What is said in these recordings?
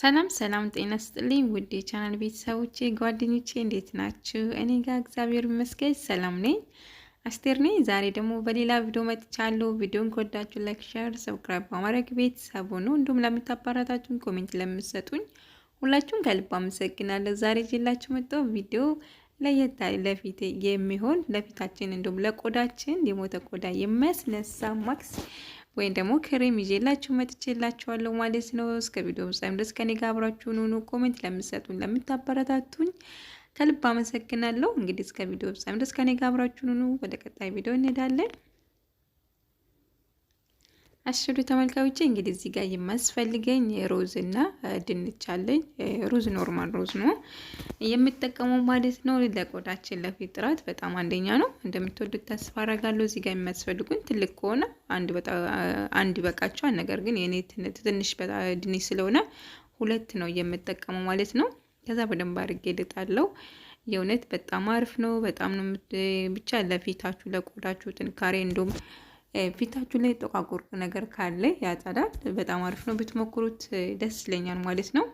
ሰላም ሰላም ጤና ስጥልኝ ውድ የቻናል ቤተሰቦቼ ጓደኞቼ እንዴት ናችሁ? እኔ ጋር እግዚአብሔር ይመስገን ሰላም ነኝ። አስቴር ነኝ። ዛሬ ደግሞ በሌላ ቪዲዮ መጥቻለሁ። ቪዲዮን ከወዳችሁ ላይክ፣ ሼር፣ ሰብስክራይብ በማድረግ ቤተሰብ ሁኑ። እንዲሁም ለምታበረታቱኝ ኮሜንት ለምትሰጡኝ ሁላችሁም ከልብ አመሰግናለሁ። ዛሬ ይዤላችሁ መጣሁ ቪዲዮ ለየት ለፊት የሚሆን ለፊታችን እንዲሁም ለቆዳችን የሞተ ቆዳ የሚያስነሳ ማክስ ወይም ደግሞ ክሬም ይዤላችሁ መጥቼላችኋለሁ ማለት ነው። እስከ ቪዲዮ ፍጻሜ ድረስ ከኔ ጋር አብራችሁን ሁኑ። ኮሜንት ለምትሰጡኝ ለምታበረታቱኝ ከልብ አመሰግናለሁ። እንግዲህ እስከ ቪዲዮ ፍጻሜ ድረስ ከኔ ጋር አብራችሁን ሁኑ። ወደ ቀጣይ ቪዲዮ እንሄዳለን። አሽሩ ተመልካዮቼ እንግዲህ እዚህ ጋር የሚያስፈልገኝ ሮዝ እና ድንች አለኝ። ሩዝ ኖርማል ሮዝ ነው የምጠቀመው ማለት ነው። ለቆዳችን ለፊት ጥራት በጣም አንደኛ ነው። እንደምትወዱት ተስፋ አደርጋለሁ። እዚህ ጋር የሚያስፈልጉኝ ትልቅ ከሆነ አንድ ይበቃቸዋል። ነገር ግን የኔ ትንሽ ድንች ስለሆነ ሁለት ነው የምጠቀመው ማለት ነው። ከዛ በደንብ አድርጌ ልጣለው። የእውነት በጣም አሪፍ ነው። በጣም ነው ብቻ ለፊታችሁ ለቆዳችሁ ጥንካሬ እንዲሁም ፊታችሁ ላይ ጠቋቁር ነገር ካለ ያጸዳል። በጣም አሪፍ ነው። ብትሞክሩት ደስ ይለኛል ማለት ነው።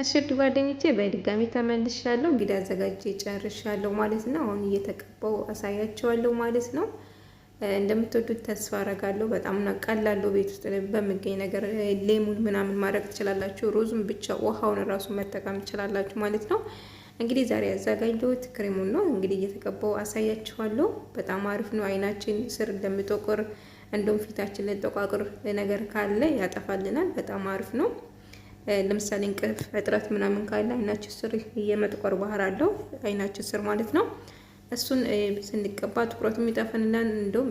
እሺ ጓደኞቼ በድጋሚ ተመልሻለሁ። እንግዲህ አዘጋጅቼ ጨርሻለሁ ማለት ነው። አሁን እየተቀባው አሳያቸዋለሁ ማለት ነው። እንደምትወዱት ተስፋ አረጋለሁ። በጣም ነው ቀላል፣ ቤት ውስጥ በሚገኝ ነገር ሌሙን ምናምን ማድረግ ትችላላችሁ። ሮዙን ብቻ ውሃውን ራሱ መጠቀም ትችላላችሁ ማለት ነው። እንግዲህ ዛሬ ያዘጋጀሁት ክሬሙን ነው። እንግዲህ እየተቀባው አሳያችኋለሁ። በጣም አሪፍ ነው። አይናችን ስር እንደሚጠቁር እንደውም ፊታችን ላይ ጠቋቁር ነገር ካለ ያጠፋልናል። በጣም አሪፍ ነው። ለምሳሌ እንቅልፍ እጥረት ምናምን ካለ አይናችን ስር የመጥቆር ባህር አለው፣ አይናችን ስር ማለት ነው። እሱን ስንቀባ ትኩረቱም ይጠፋልናል። እንደውም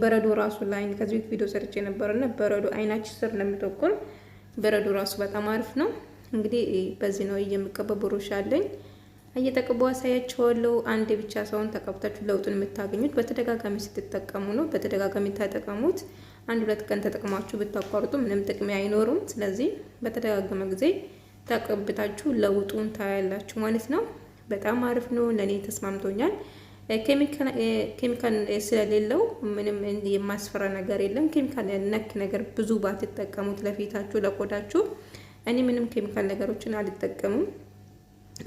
በረዶ ራሱ ላይ ከዚህ ቪዲዮ ሰርቼ ነበርና በረዶ አይናችን ስር ለሚጠቁር በረዶ ራሱ በጣም አሪፍ ነው። እንግዲህ በዚህ ነው የምቀባው። ብሩሽ አለኝ እየተቀባው አሳያችኋለሁ። አንዴ ብቻ ሳይሆን ተቀብታችሁ ለውጡን የምታገኙት በተደጋጋሚ ስትጠቀሙ ነው። በተደጋጋሚ ተጠቀሙት። አንድ ሁለት ቀን ተጠቅማችሁ ብታቋርጡ ምንም ጥቅም አይኖሩም። ስለዚህ በተደጋጋሚ ጊዜ ተቀብታችሁ ለውጡን ታያላችሁ ማለት ነው። በጣም አሪፍ ነው። ለኔ ተስማምቶኛል። ኬሚካል ስለሌለው ምንም የማስፈራ ነገር የለም። ኬሚካል ነክ ነገር ብዙ ባትጠቀሙት ለፊታችሁ ለቆዳችሁ። እኔ ምንም ኬሚካል ነገሮችን አልጠቀሙም።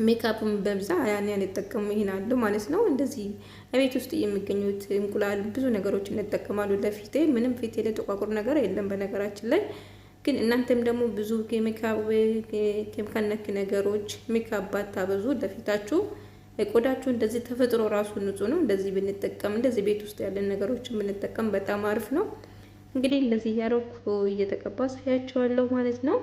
ሜካፕም በብዛ ያን ያልጠቀሙ ይሄናሉ ማለት ነው። እንደዚህ ቤት ውስጥ የሚገኙት እንቁላል ብዙ ነገሮችን እንጠቀማሉ ለፊቴ። ምንም ፊቴ ላይ ተቋቁር ነገር የለም በነገራችን ላይ። ግን እናንተም ደግሞ ብዙ ኬሚካል ነክ ነገሮች ሜካፕ ባታበዙ ለፊታችሁ። ቆዳችሁ እንደዚህ ተፈጥሮ ራሱ ንጹህ ነው። እንደዚህ ብንጠቀም እንደዚህ ቤት ውስጥ ያለን ነገሮችን ብንጠቀም በጣም አሪፍ ነው። እንግዲህ እንደዚህ እያደረኩ እየተቀባ ሳያቸዋለሁ ማለት ነው።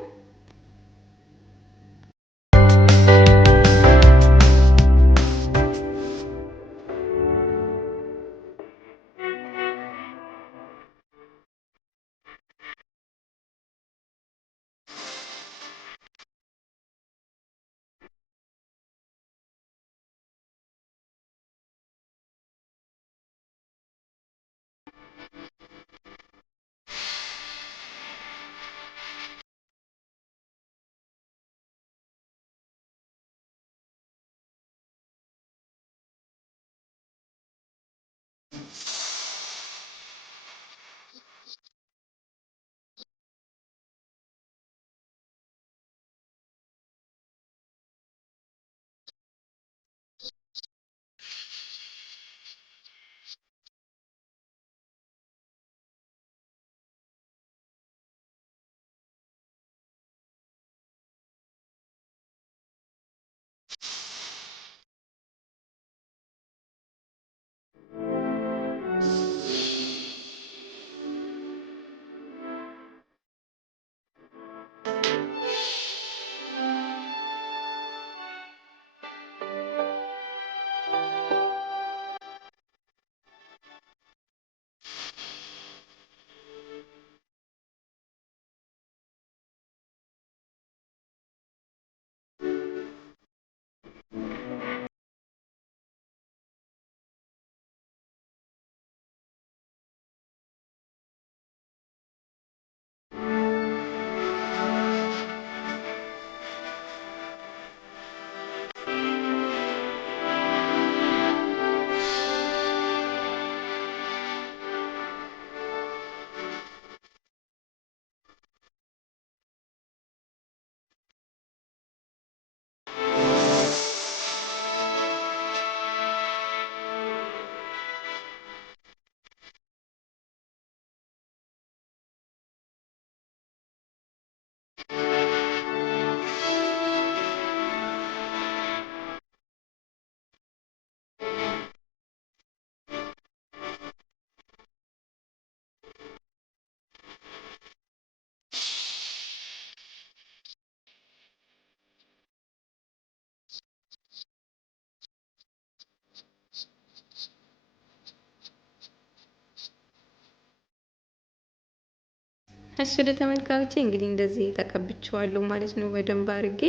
እሺ ወደ ተመልካቾቼ እንግዲህ እንደዚህ ተቀብቼዋለሁ ማለት ነው በደንብ አድርጌ።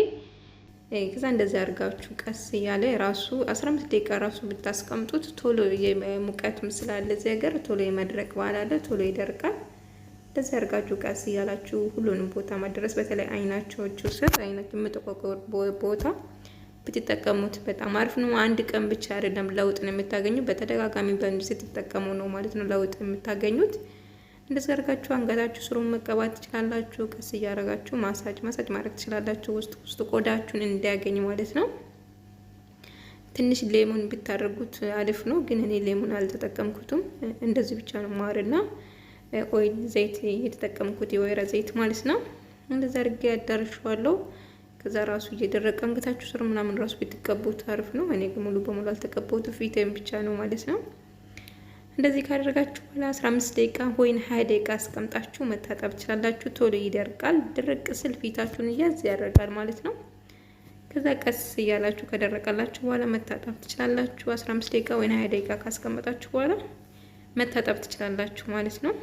ከዛ እንደዚህ አድርጋችሁ ቀስ እያለ ራሱ 15 ደቂቃ ራሱ ብታስቀምጡት ቶሎ የሙቀትም ስላለ እዚህ ሀገር ቶሎ የመድረቅ ባህል አለ፣ ቶሎ ይደርቃል። እንደዚህ አድርጋችሁ ቀስ እያላችሁ ሁሉንም ቦታ ማድረስ፣ በተለይ አይናቸው ስር አይናቸው የምጠቆቁር ቦታ ብትጠቀሙት በጣም አሪፍ ነው። አንድ ቀን ብቻ አይደለም ለውጥ ነው የምታገኙት፣ በተደጋጋሚ ስትጠቀሙ ነው ማለት ነው ለውጥ የምታገኙት። እንደዚህ አድርጋችሁ አንገታችሁ ስሩን መቀባት ትችላላችሁ። ቀስ እያደረጋችሁ ማሳጅ ማድረግ ትችላላችሁ። ውስጥ ቆዳችሁን እንዲያገኝ ማለት ነው። ትንሽ ሌሞን ብታደርጉት አሪፍ ነው፣ ግን እኔ ሌሞን አልተጠቀምኩትም። እንደዚህ ብቻ ነው ማርና ኦይል ዘይት የተጠቀምኩት፣ የወይራ ዘይት ማለት ነው። እንደዛ አድርጌ ያዳርሻለሁ። ከዛ ራሱ እየደረቀ አንገታችሁ ስር ምናምን ራሱ ብትቀቡት አሪፍ ነው። እኔ ግን ሙሉ በሙሉ አልተቀባሁትም፣ ፊቴን ብቻ ነው ማለት ነው። እንደዚህ ካደረጋችሁ በኋላ 15 ደቂቃ ወይም 20 ደቂቃ አስቀምጣችሁ መታጠብ ትችላላችሁ። ቶሎ ይደርቃል። ድርቅ ስል ፊታችሁን እያዝ ያደርጋል ማለት ነው። ከዛ ቀስ እያላችሁ ከደረቀላችሁ በኋላ መታጠብ ትችላላችሁ። 15 ደቂቃ ወይም 20 ደቂቃ ካስቀመጣችሁ በኋላ መታጠብ ትችላላችሁ ማለት ነው።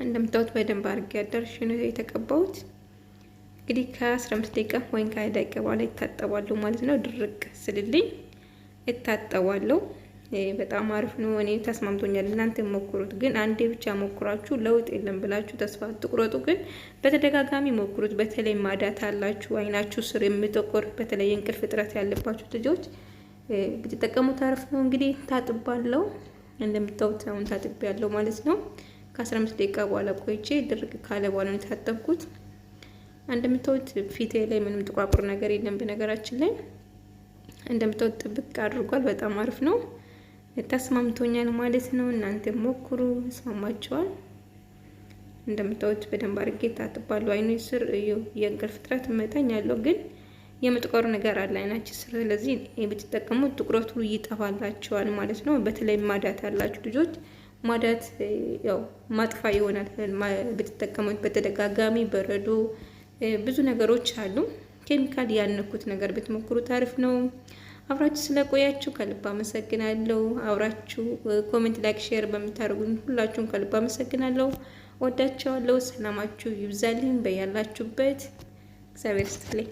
እንደምታዩት በደንብ አድርጌ አዳርሽ ነው የተቀባሁት። እንግዲህ ከ15 ደቂቃ ወይም ከ20 ደቂቃ በኋላ ይታጠባሉ ማለት ነው። ድርቅ ስልልኝ እታጠባለሁ። በጣም አሪፍ ነው። እኔ ተስማምቶኛል። እናንተ ሞክሩት። ግን አንዴ ብቻ ሞክራችሁ ለውጥ የለም ብላችሁ ተስፋ አትቁረጡ። ግን በተደጋጋሚ ሞክሩት። በተለይ ማዳት አላችሁ፣ አይናችሁ ስር የሚጠቆር በተለይ የእንቅልፍ እጥረት ያለባችሁ ልጆች ብትጠቀሙት አሪፍ ነው። እንግዲህ ታጥባለሁ። እንደምታዩት አሁን ታጥቤያለሁ ማለት ነው። ከ15 ደቂቃ በኋላ ቆይቼ ድርቅ ካለ በኋላ ነው የታጠብኩት። እንደምታዩት ፊቴ ላይ ምንም ጥቋቁር ነገር የለም። በነገራችን ላይ እንደምታዩት ጥብቅ አድርጓል። በጣም አሪፍ ነው። ተስማምቶኛል ማለት ነው። እናንተ ሞክሩ፣ ይስማማችኋል። እንደምታዩት በደንብ አድርጌ ታጥባለሁ። አይኑ ስር የእንቅልፍ እጥረት መተኛለሁ፣ ግን የምጥቆር ነገር አለ አይናችን ስር። ስለዚህ ብትጠቀሙት ጥቁረቱ ይጠፋላችኋል ማለት ነው። በተለይ ማዳት ያላችሁ ልጆች ማዳት ያው ማጥፋ ይሆናል ብትጠቀሙት። በተደጋጋሚ በረዶ ብዙ ነገሮች አሉ፣ ኬሚካል ያነኩት ነገር ብትሞክሩት አሪፍ ነው። አብራችሁ ስለቆያችሁ ከልብ አመሰግናለሁ። አብራችሁ ኮሜንት፣ ላይክ፣ ሼር በምታደርጉኝ ሁላችሁም ከልብ አመሰግናለሁ። ወዳችኋለሁ። ሰላማችሁ ይብዛልኝ በያላችሁበት። እግዚአብሔር ይስጥልኝ።